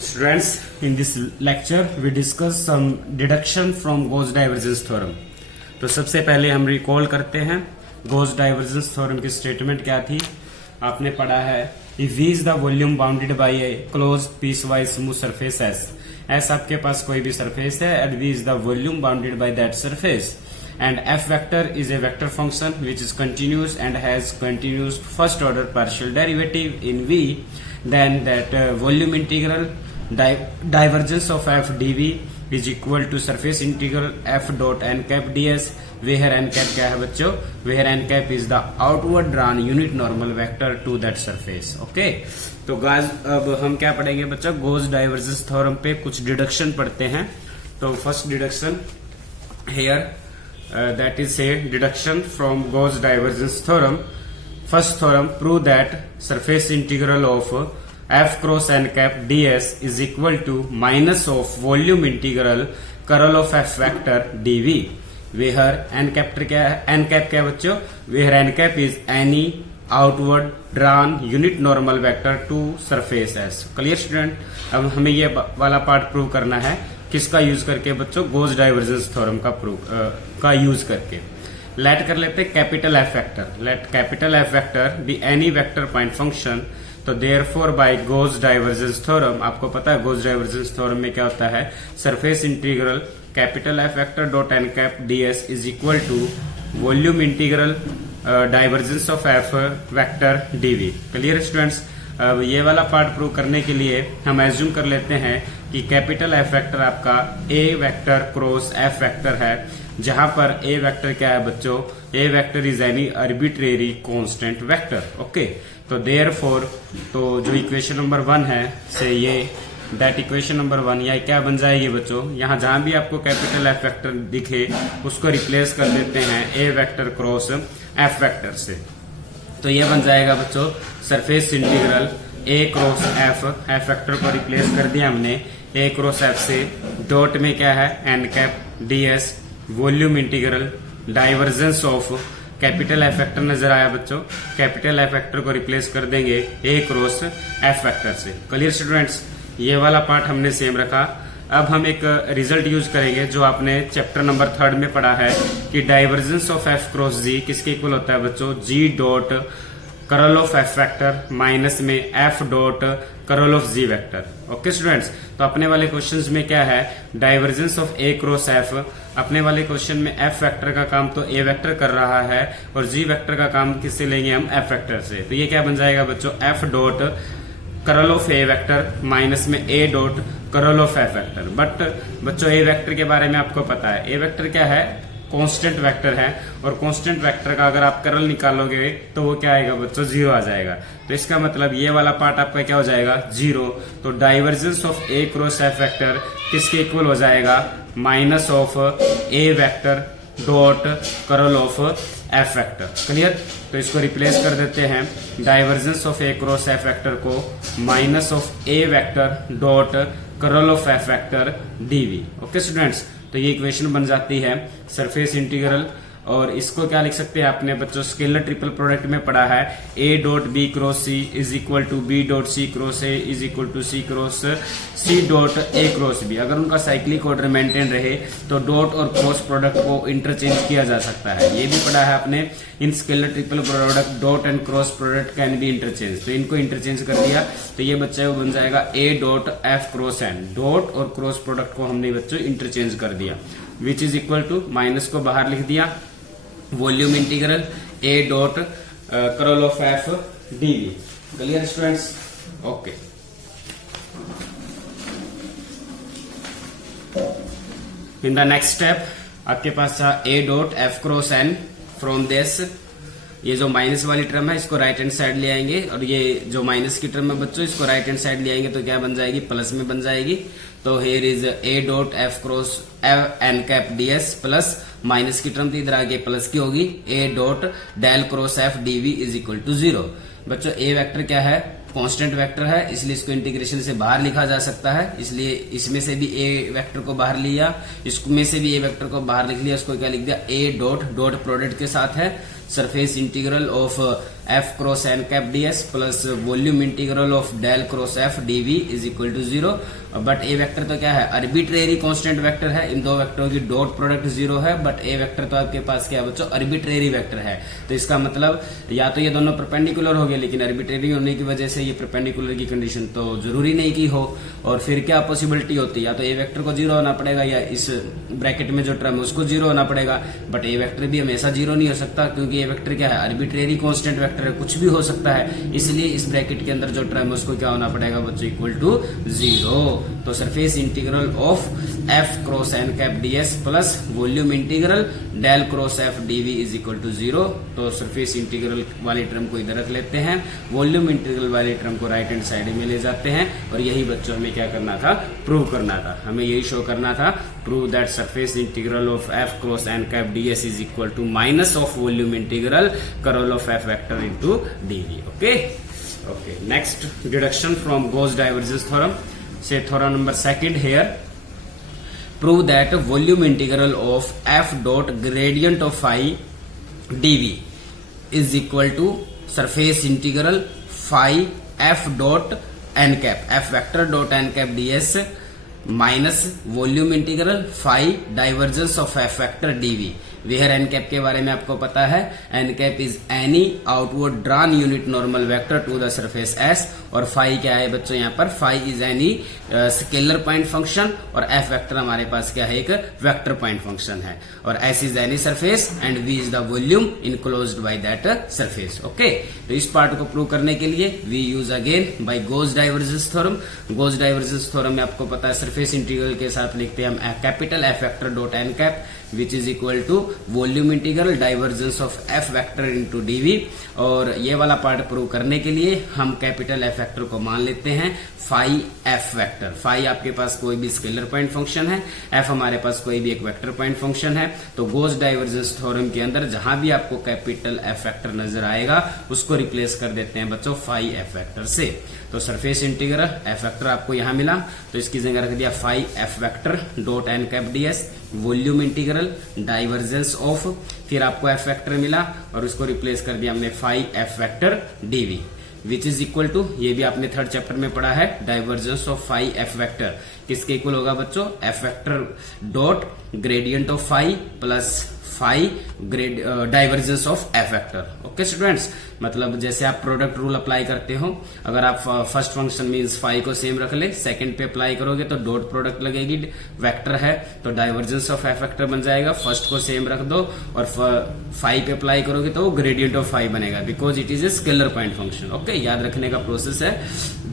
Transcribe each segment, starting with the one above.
Students, in this lecture we discuss some deduction from Gauss divergence theorem. तो सबसे पहले हम रिकॉल करते हैं Gauss divergence theorem की स्टेटमेंट क्या थी. आपने पढ़ा है if V is the volume bounded by a closed piecewise smooth surface S आपके पास कोई भी सरफेस है and V is the volume bounded by that surface and F vector is a vector function which is continuous and has continuous first order partial derivative in V, then that volume integral divergence of f dv is equal to surface integral f dot n cap ds, where n cap क्या है बच्चों, where n cap is the outward drawn unit normal vector to that surface. Okay, तो guys अब हम क्या पढ़ेंगे बच्चों, Gauss divergence theorem पे कुछ डिडक्शन पढ़ते हैं. तो first deduction here that is a deduction from Gauss divergence theorem. First theorem, prove that surface integral of f cross n cap ds is equal to minus of volume integral curl of f vector dv, where n cap क्या है, n cap क्या है बच्चों, where n cap is any outward drawn unit normal vector to surface s. Clear student. अब हमें ये वाला part prove करना है किसका यूज करके बच्चों, Gauss divergence theorem का का यूज करके. लेट कर लेते capital F vector. Let capital F vector be any vector point function. तो therefore by Gauss divergence theorem, आपको पता है Gauss divergence theorem में क्या होता है, surface integral capital F vector dot N cap ds is equal to volume integral divergence of F vector dv. Clear students. अब ये वाला पार्ट प्रूव करने के लिए हम एज्यूम कर लेते हैं कि कैपिटल एफ वेक्टर आपका A vector cross F vector है, जहां पर ए वेक्टर क्या है बच्चों, A vector is any arbitrary constant vector. Okay, तो देयरफॉर तो जो इक्वेशन नंबर 1 है से ये दैट इक्वेशन नंबर 1 या क्या बन जाएगी बच्चों, यहाँ जहां भी आपको कैपिटल एफ वेक्टर दिखे उसको रिप्लेस कर देते हैं A vector cross F vector से. तो ये बन जाएगा बच्चों surface integral A cross F vector को रिप्लेस कर दिया हमने ए क्रॉस एफ से. डॉट में क्या है N cap ds, volume integral divergence of capital F vector नजर आया बच्चों, कैपिटल एफ वेक्टर को रिप्लेस कर देंगे ए क्रॉस एफ वेक्टर से. Clear students. ये वाला पार्ट हमने सेम रखा. अब हम एक रिजल्ट यूज करेंगे जो आपने चैप्टर नंबर 3 में पढ़ा है कि divergence of F cross G किसके इक्वल होता है बच्चों, G dot curl of F vector minus में F dot curl of G vector. Okay students. तो अपने वाले क्वेश्चंस में क्या है, divergence of A cross F. अपने वाले क्वेश्चन में एफ वेक्टर का काम तो ए वेक्टर कर रहा है और जी वेक्टर का काम किससे लेंगे हम, एफ वेक्टर से. तो ये क्या बन जाएगा बच्चों, F dot curl of A vector minus में A dot curl of F vector. But बच्चों ए वेक्टर के बारे में आपको पता है, ए वेक्टर क्या है, कांस्टेंट वेक्टर है और कांस्टेंट वेक्टर का अगर आप कर्ल निकालोगे तो वो क्या आएगा बच्चों, 0 आ जाएगा. तो इसका मतलब ये वाला पार्ट आपका क्या हो जाएगा, 0. तो divergence of A cross F vector किसके इक्वल हो जाएगा, minus of A vector dot curl of F vector. Clear. तो इसको रिप्लेस कर देते हैं divergence of A cross F vector को minus of A vector dot curl of F vector dv. Okay students. तो ये इक्वेशन बन जाती है सरफेस इंटीग्रल. और इसको क्या लिख सकते हैं आपने बच्चों, स्केलर ट्रिपल प्रोडक्ट में पढ़ा है, a dot B cross C is equal to B dot C cross A is equal to C cross C dot A cross B. अगर उनका साइक्लिक ऑर्डर मेंटेन रहे तो डॉट और क्रॉस प्रोडक्ट को interchange किया जा सकता है. ये भी पढ़ा है आपने, in scalar triple product dot and cross product can be interchange. तो इनको इंटरचेंज कर दिया तो ये बच्चा बन जाएगा a dot F cross N. Dot और क्रॉस प्रोडक्ट को हमने बच्चों इंटरचेंज कर दिया, which is equal to minus को बाहर लिख दिया, volume integral A dot curl of F dv. Clear students. Okay. In the next step आपके पास था A dot F cross N. From this ये जो माइनस वाली टर्म है इसको राइट हैंड साइड ले आएंगे और ये जो माइनस की टर्म है बच्चों इसको राइट हैंड साइड ले आएंगे तो क्या बन जाएगी, प्लस में बन जाएगी. तो here is A dot F cross N cap ds plus minus की टर्म थी इधर आगे प्लस की होगी, A dot del cross F dv is equal to 0. बच्चों ए वेक्टर क्या है, कांस्टेंट वेक्टर है, इसलिए इसको इंटीग्रेशन से बाहर लिखा जा सकता है. इसलिए इसमें से भी ए वेक्टर को बाहर लिया, इसमें से भी ए वेक्टर को बाहर लिख लिया, इसको क्या लिख दिया, ए डॉट डॉट प्रोडक्ट के साथ है surface integral of F cross N cap ds plus volume integral of del cross F dv is equal to 0। But A vector तो क्या है, अर्बिट्रेरी कांस्टेंट वेक्टर है, इन दो वेक्टरों की डॉट प्रोडक्ट 0 है, बट ए वेक्टर तो आपके पास क्या है बच्चों, अर्बिट्रेरी वेक्टर है। तो इसका मतलब या तो ये दोनों परपेंडिकुलर हो गए, लेकिन अर्बिट्रेरी होने की वजह से ये परपेंडिकुलर की कंडीशन तो जरूरी नहीं की हो। और फिर क्या पॉसिबिलिटी होती है, या तो ए वेक्टर को 0 होना पड़ेगा या इस ब्रैकेट में जो टर्म है उसको 0 होना पड़ेगा। बट ए वेक्टर भी हमेशा 0 नहीं हो सकता, क्योंकि ए वेक्टर क्या है, अर्बिट्रेरी कांस्टेंट वेक्टर है, कुछ भी हो सकता है। इसलिए इस ब्रैकेट के अंदर जो टर्म है उसको क्या होना पड़ेगा बच्चों, इक्वल टू 0। तो surface integral of F cross N cap ds plus volume integral del cross F dv is equal to 0। तो सरफेस इंटीग्रल वाली टर्म को इधर रख लेते हैं, वॉल्यूम इंटीग्रल वाली टर्म को राइट हैंड साइड में ले जाते हैं। और यही बच्चों हमें क्या करना था, प्रूव करना था, हमें यही शो करना था, prove that surface integral of F cross N cap ds is equal to minus of volume integral curl of F vector into dv। Okay, next deduction from Gauss divergence theorem. Say theorem number 2 here. Prove that volume integral of f dot gradient of phi dv is equal to surface integral phi f dot n cap, f vector dot n cap ds minus volume integral phi divergence of f vector dv। Where N cap के बारे में आपको पता है, N cap is any outward drawn unit normal vector to the surface S. और phi क्या है बच्चों, यहाँ पर phi is any scalar point function, और एफ वेक्टर हमारे पास क्या है, एक वेक्टर पॉइंट फंक्शन है। और S is any surface and V is the volume enclosed by that surface. Okay, तो इस पार्ट को प्रूव करने के लिए we use again by Gauss divergence theorem. Gauss divergence theorem में आपको पता है सरफेस इंटीग्रल के साथ लिखते हैं हम capital F vector dot N cap which is equal to volume integral divergence of F vector into dv। और ये वाला पार्ट प्रूव करने के लिए हम कैपिटल एफ वेक्टर को मान लेते हैं फाई एफ वेक्टर। फाई आपके पास कोई भी स्केलर पॉइंट फंक्शन है, एफ हमारे पास कोई भी एक वेक्टर पॉइंट फंक्शन है। तो गॉस डाइवर्जेंस थ्योरम के अंदर जहां भी आपको कैपिटल एफ वेक्टर नजर आएगा उसको रिप्लेस कर देते हैं बच्चों फाई एफ वेक्टर से। तो सरफेस इंटीग्रल एफ वेक्टर आपको यहां मिला, तो इसकी जगह रख दिया phi F vector dot N cap ds, volume integral divergence of, फिर आपको एफ वेक्टर मिला और उसको रिप्लेस कर दिया हमने phi F vector dv which is equal to, ये भी आपने थर्ड चैप्टर में पढ़ा है, divergence of phi F vector किसके इक्वल होगा बच्चों, F vector dot gradient of phi plus phi divergence of F vector. Okay students, मतलब जैसे आप प्रोडक्ट रूल अप्लाई करते हो, अगर आप फर्स्ट फंक्शन मींस फाई को सेम रख ले, सेकंड पे अप्लाई करोगे तो डॉट प्रोडक्ट लगेगी, वेक्टर है तो डाइवर्जेंस ऑफ एफ वेक्टर बन जाएगा। फर्स्ट को सेम रख दो और फाई पे अप्लाई करोगे तो वो ग्रेडियंट ऑफ फाई बनेगा, because it is a scalar point function. Okay, याद रखने का प्रोसेस है,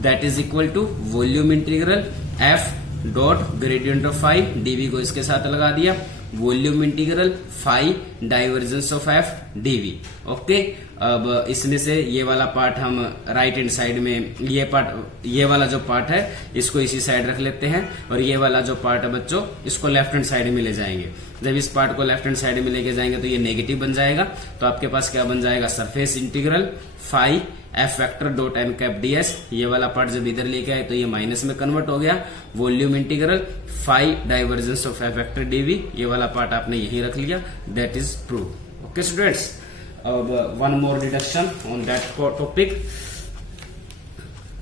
that is equal to volume integral F dot gradient of phi dv को इसके साथ लगा दिया, volume integral phi divergence of F dv। Okay, अब इसमें से ये वाला पार्ट हम राइट हैंड साइड में, ये वाला जो पार्ट है इसको इसी साइड रख लेते हैं, और ये वाला जो पार्ट है बच्चों इसको लेफ्ट हैंड साइड में ले जाएंगे। जब इस पार्ट को लेफ्ट हैंड साइड में लेके जाएंगे तो ये नेगेटिव बन जाएगा, तो आपके पास क्या बन जाएगा, surface integral phi F vector dot N cap ds। ये वाला पार्ट जब इधर लेके आए तो ये माइनस में कन्वर्ट हो गया, volume integral phi divergence of F vector dv, ये वाला पार्ट आपने यही रख लिया, that is prove. Okay students, अब one more deduction on that topic.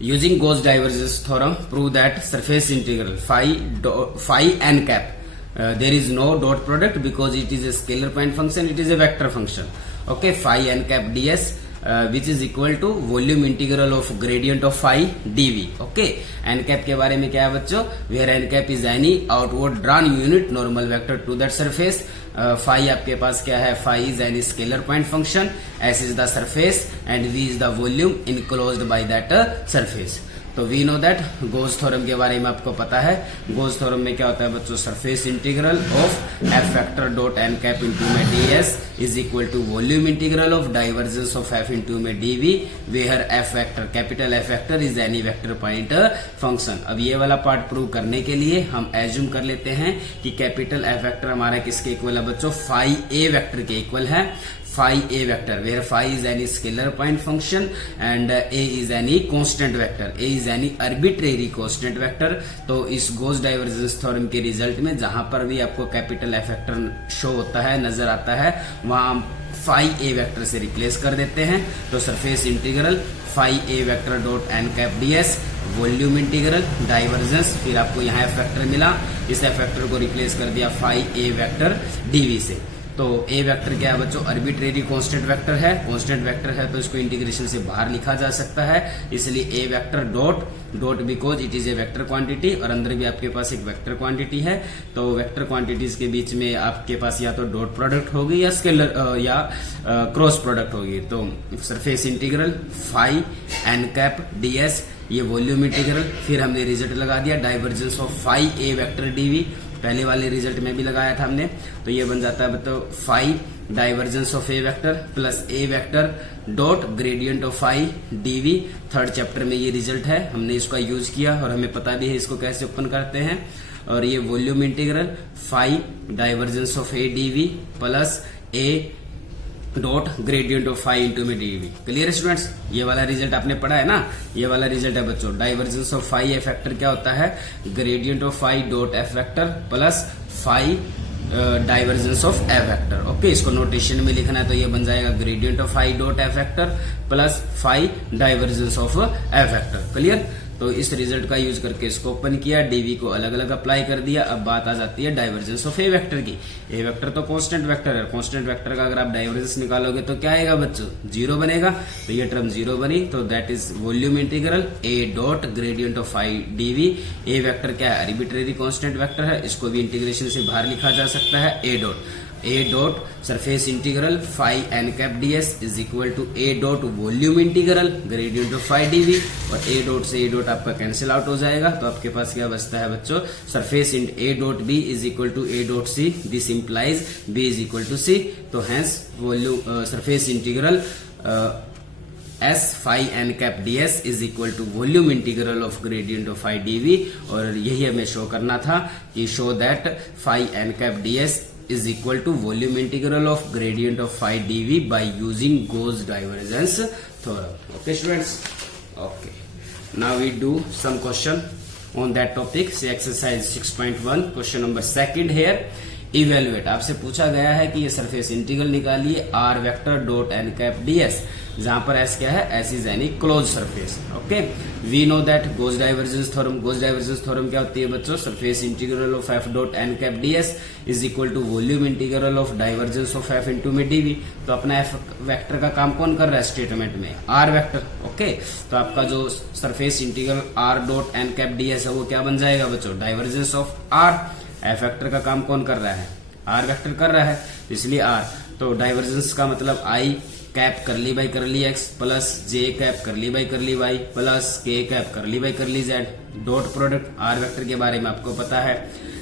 Using Gauss divergence theorem prove that surface integral phi N cap there is no dot product because it is a scalar point function, it is a vector function. Okay, phi n cap ds which is equal to volume integral of gradient of phi dv. Okay, n cap के बारे में क्या है बच्चों, where n cap is any outward drawn unit normal vector to that surface. phi आपके पास क्या है, phi is any scalar point function, s is the surface and v is the volume enclosed by that surface. तो we know that Gauss theorem के बारे में आपको पता है, गॉस थ्योरम में क्या होता है बच्चों, surface integral of F vector dot N cap into में ds is equal to volume integral of divergence of F into में dv, where F vector capital F vector is any vector point function. अब ये वाला part prove करने के लिए हम assume कर लेते हैं कि कैपिटल एफ वेक्टर हमारा किसके इक्वल है बच्चों, फाई ए वेक्टर के इक्वल है। phi a vector where phi is any scalar point function and a is any constant vector, a is any arbitrary constant vector। तो इस गॉस डाइवर्जेंस थ्योरम के result में जहां पर भी आपको कैपिटल एफ वेक्टर शो होता है, नजर आता है, वहां फाई ए वेक्टर से रिप्लेस कर देते हैं। तो surface integral phi A vector dot N cap D s, volume integral divergence, फिर आपको यहाँ एफ वेक्टर मिला, इस एफ वेक्टर को रिप्लेस कर दिया फाई ए वेक्टर डीवी से। तो ए वेक्टर क्या है बच्चों, आर्बिट्रेरी कांस्टेंट वेक्टर है, कांस्टेंट वेक्टर है तो इसको इंटीग्रेशन से बाहर लिखा जा सकता है, इसलिए A vector dot dot because it is a vector quantity, और अंदर भी आपके पास एक वेक्टर क्वांटिटी है। तो वेक्टर क्वांटिटीज के बीच में आपके पास या तो डॉट प्रोडक्ट होगी या स्केलर या क्रॉस प्रोडक्ट होगी। तो surface integral phi N cap D S, ये वॉल्यूम इंटीग्रल, फिर हमने रिजल्ट लगा दिया divergence of phi A vector DV, पहले वाले रिजल्ट में भी लगाया था हमने। तो ये बन जाता है तो phi divergence of A vector plus A vector dot gradient of phi DV. Third chapter में ये रिजल्ट है, हमने इसका यूज किया और हमें पता भी है इसको कैसे ओपन करते हैं। और ये volume integral phi divergence of A DV plus A dot gradient of phi into में डीवी। क्लियर स्टूडेंट्स, ये वाला रिजल्ट आपने पढ़ा है ना, ये वाला रिजल्ट है बच्चों। Divergence of phi F vector क्या होता है, gradient of phi dot F vector plus phi divergence of F vector. Okay, इसको नोटेशन में लिखना है तो ये बन जाएगा gradient of phi dot F vector plus phi divergence of F vector. Clear, तो इस रिजल्ट का यूज करके इसको ओपन किया, डीवी को अलग अलग अप्लाई कर दिया। अब बात आ जाती है डाइवर्जेंस ऑफ ए वेक्टर की। ए वेक्टर तो कांस्टेंट वेक्टर है, कांस्टेंट वेक्टर का अगर आप डाइवर्जेंस निकालोगे तो क्या आएगा बच्चों, जीरो बनेगा। तो ये टर्म जीरो बनी, तो that is volume integral A dot gradient of phi DV. A vector क्या है, आर्बिट्रेरी कांस्टेंट वेक्टर है, इसको भी इंटीग्रेशन से बाहर लिखा जा सकता है। A dot surface integral phi N cap D S is equal to A dot volume integral gradient of phi DV, और ए डॉट से ए डॉट आपका कैंसिल आउट हो जाएगा। तो आपके पास क्या बचता है बच्चों, surface in A dot B is equal to A dot C, this implies B is equal to C. तो hence volume surface integral S phi N cap D S is equal to volume integral of gradient of phi DV. और यही हमें show करना था कि show that phi N cap D S is equal to volume integral of gradient of phi dv by using Gauss divergence theorem. Okay students, okay, now we do some question on that topic. Say exercise 6.1 question number second here. Evaluate, आपसे पूछा गया है कि ये surface integral निकालिए R vector dot N cap D S, जहां पर S क्या है, S is any close surface. Okay, we know that Gauss divergence theorem, Gauss divergence theorem क्या होती है बच्चों, surface integral of F dot N cap D S is equal to volume integral of divergence of F into में DV. तो अपना F vector का काम कौन कर रहा है स्टेटमेंट में, आर वेक्टर। ओके, तो आपका जो surface integral R dot N cap D S है वो क्या बन जाएगा बच्चों, divergence of R. F vector का काम कौन कर रहा है, आर वेक्टर कर रहा है, इसलिए आर। तो डाइवर्जेंस का मतलब i cap curly by curly x plus j cap curly by curly y plus k cap curly by curly z. Dot product r vector के बारे में आपको पता है,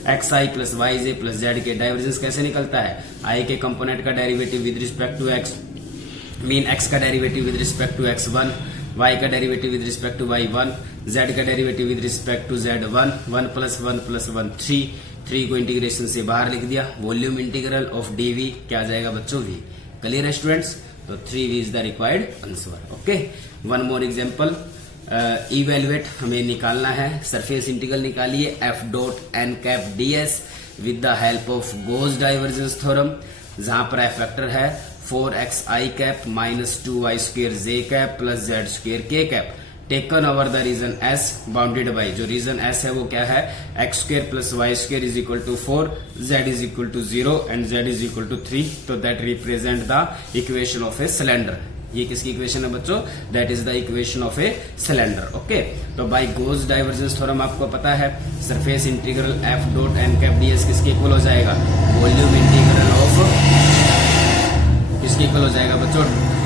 x i plus y j plus z के divergence कैसे निकलता है, आई के कंपोनेंट का derivative with respect to x, mean x का derivative with respect to x 1, y का derivative with respect to y 1, z का derivative with respect to z 1, 1 plus 1 3 को इंटीग्रेशन से बाहर लिख दिया। वॉल्यूम इंटीग्रल ऑफ dv क्या आ जाएगा बच्चों, v। क्लियर है स्टूडेंट्स, तो 3v is the required answer. Okay, one more example, evaluate हमें निकालना है, सरफेस इंटीग्रल निकालिए f dot N cap D s with the help of Gauss divergence theorem, जहां पर f वेक्टर है 4xi cap minus 2y square j cap plus z square k cap, taken over the region s bounded by, जो region s है वो क्या है, x square plus y square is equal to 4, z is equal to 0 and z is equal to 3। तो that represent the equation of a cylinder. ये किसकी equation है बच्चों, that is the equation of a cylinder. Okay, तो by Gauss divergence theorem आपको पता है surface integral f dot N cap D S किसके इक्वल हो जाएगा, वॉल्यूम इंटीग्रल ऑफ, किसके इक्वल हो जाएगा बच्चों,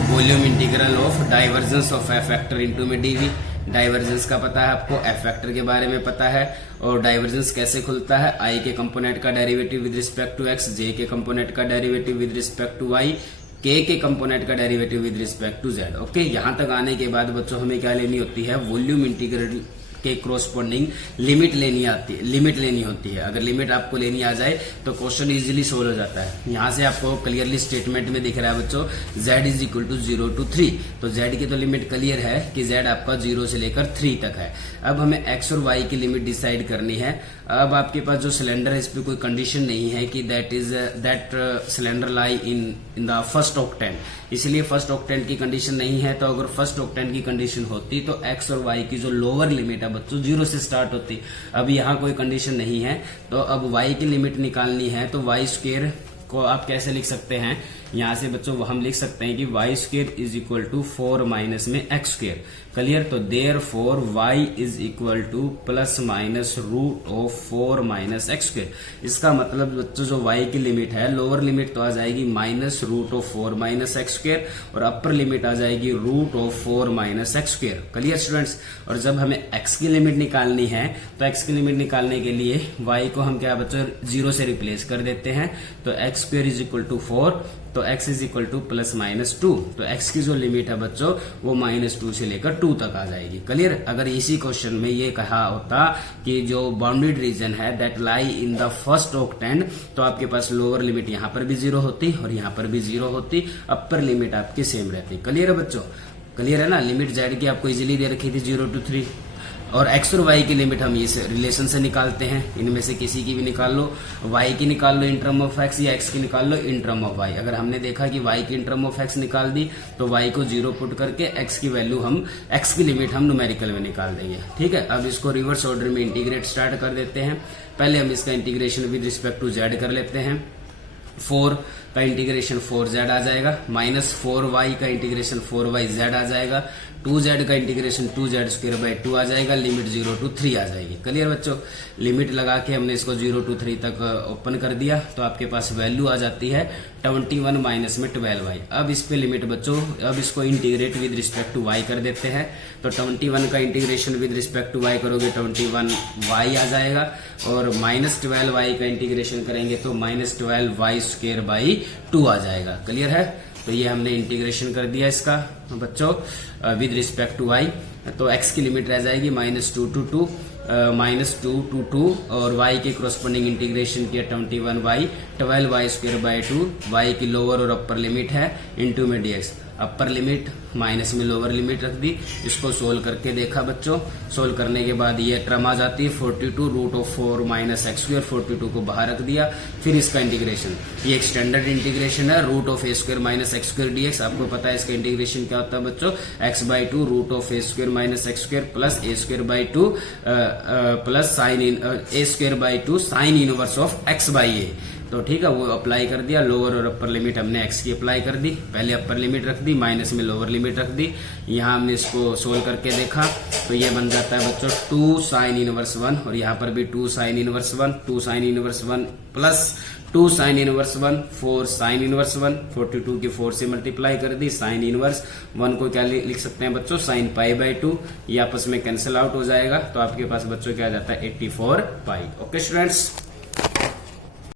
volume integral of divergence of F vector into में डीवी। डाइवर्जेंस का पता है आपको, एफ वेक्टर के बारे में पता है, और डाइवर्जेंस कैसे खुलता है, आई के कंपोनेंट का derivative with respect to x, j के कंपोनेंट का derivative with respect to y, k component का derivative with respect to z. Okay, यहां तक आने के बाद बच्चों हमें क्या लेनी होती है, वॉल्यूम इंटीग्रल के कोरोस्पोंडिंग लिमिट लेनी होती है। अगर लिमिट आपको लेनी आ जाए तो क्वेश्चन इजीली सोल्व हो जाता है। यहाँ से आपको क्लियरली स्टेटमेंट में दिख रहा है बच्चों, z is equal to 0 to 3। तो z की तो लिमिट क्लियर है कि z आपका 0 से लेकर 3 तक है। अब हमें x और y की लिमिट डिसाइड करनी है। अब आपके पास जो सिलेंडर है इस पे कोई कंडीशन नहीं है कि that cylinder lie in the first octane, इसलिए फर्स्ट ऑक्टेन की कंडीशन नहीं है। तो अगर फर्स्ट ऑक्टेन की कंडीशन होती तो x और y की जो लोअर लिमिट है बच्चों 0 से स्टार्ट होती। अब यहाँ कोई कंडीशन नहीं है, तो अब y की लिमिट निकालनी है। तो y स्क्वायर को आप कैसे लिख सकते हैं, यहाँ से बच्चों हम लिख सकते हैं कि y square is equal to 4 minus में x स्क्वायर। क्लियर? तो therefore y is equal to plus minus root of 4 minus x square. इसका मतलब बच्चों जो y की लिमिट है, लोअर लिमिट तो आ जाएगी minus root of 4 minus x square और अपर लिमिट आ जाएगी root of 4 minus x square. Clear students? और जब हमें x की लिमिट निकालनी है तो x की लिमिट निकालने के लिए y को हम क्या बच्चों 0 से रिप्लेस कर देते हैं। तो X square is equal to 4, तो x is equal to plus minus 2। तो x की जो लिमिट है बच्चों वो -2 से लेकर 2 तक आ जाएगी। क्लियर? अगर इसी क्वेश्चन में ये कहा होता कि जो बाउंडेड रीजन है that lie in the first octant, तो आपके पास लोअर लिमिट यहाँ पर भी 0 होती और यहाँ पर भी 0 होती, अपर लिमिट आपकी सेम रहती। क्लियर है बच्चों? क्लियर है ना? लिमिट z की आपको इजीली दे रखी थी 0 to 3, और x और y की लिमिट हम इस रिलेशन से निकालते हैं। इनमें से किसी की भी निकाल लो, y की निकाल लो इन टर्म ऑफ x या x की निकाल लो इन टर्म ऑफ y। अगर हमने देखा कि y की इन टर्म ऑफ x निकाल दी तो y को 0 पुट करके x की वैल्यू हम x की लिमिट हम न्यूमेरिकल में निकाल देंगे। ठीक है? अब इसको रिवर्स ऑर्डर में इंटीग्रेट स्टार्ट कर देते हैं। पहले हम इसका integration with respect to z कर लेते हैं। 4 का इंटीग्रेशन 4z आ जाएगा, माइनस 4y का इंटीग्रेशन 4yz आ जाएगा, 2z का इंटीग्रेशन 2z स्क्वायर बाई 2 आ जाएगा, लिमिट 0 to 3 आ जाएगी। क्लियर बच्चों? लिमिट लगा के हमने इसको 0 to 3 तक ओपन कर दिया तो आपके पास वैल्यू आ जाती है 21 माइनस में 12y। अब इस पे लिमिट बच्चों, अब इसको integrate with respect to y कर देते हैं। तो 21 का integration with respect to y करोगे 21y आ जाएगा, और माइनस 12y का इंटीग्रेशन करेंगे तो माइनस 12y स्क्वायर बाई 2 आ जाएगा। क्लियर है? तो ये हमने इंटीग्रेशन कर दिया इसका बच्चों विद रिस्पेक्ट टू y। तो x की लिमिट रह जाएगी -2 to 2, -2 to 2, और y के कोरोस्पोंडिंग इंटीग्रेशन किया 21y, 12y square by 2। y की लोअर और अपर लिमिट है इनटू में dx, अपर लिमिट माइनस में लोअर लिमिट रख दी। इसको सोल्व करके देखा बच्चों, सोल्व करने के बाद ये टर्म आ जाती है 42 root of 4 minus x square, 42 को बाहर रख दिया। फिर इसका इंटीग्रेशन, ये एक स्टैंडर्ड इंटीग्रेशन है, root of A square minus x square DX. आपको पता है इसका इंटीग्रेशन क्या होता है बच्चों, x/2 root of A square minus x square plus a square by 2 plus sine in a square by 2 sine inverse of x by a. तो ठीक है, वो अप्लाई कर दिया। लोअर और अपर लिमिट हमने x की अप्लाई कर दी, पहले अपर लिमिट रख दी, माइनस में लोअर लिमिट रख दी। यहाँ हमने इसको सोल्व करके देखा तो ये बन जाता है बच्चों 2 साइन इनवर्स 1, और यहाँ पर भी 2 sine inverse 1, 2 sine inverse 1 plus 2 sine inverse 1, 4 sine inverse 1, 42 की 4 से मल्टीप्लाई कर दी। साइन इनवर्स 1 को क्या लिख सकते हैं बच्चों, साइन पाई बाई 2, ये आपस में कैंसिल आउट हो जाएगा। तो आपके पास बच्चों क्या आ जाता है 84 पाई। Okay students.